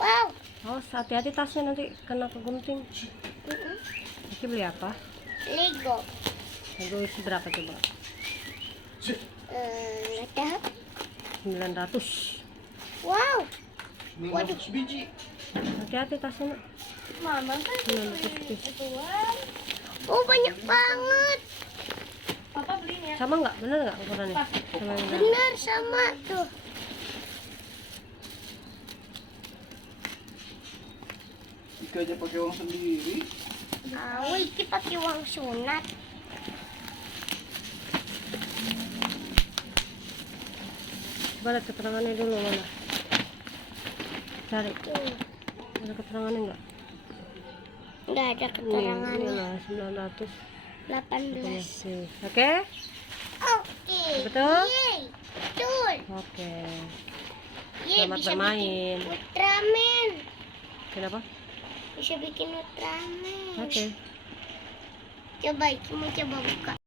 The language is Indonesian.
Wow. Oh, hati-hati tasnya nanti kena kegunting. Ini beli apa? Lego. Lego isi berapa coba? Nggak tahu. 900. Wow. 900 biji. Hati-hati tasnya, Nak. Mama kan 900 piece. Oh, banyak banget. Papa beliin ya. Sama nggak? Bener nggak ukurannya? Sama yang bener. Benar sama tuh. Ika aja pakai uang sendiri. Iki pakai uang sunat. Coba lihat keterangannya dulu mana. Cari. Tuh. Ada keterangannya nggak? Nggak ada Ini keterangannya. lah 900. 18. Oke? Oke. Betul? Yeay. Betul. Oke. Yeay, Selamat bisa bermain. bikin Ultraman. Kenapa? Bisa bikin Ultraman. Oke. Coba, Iki mau coba buka.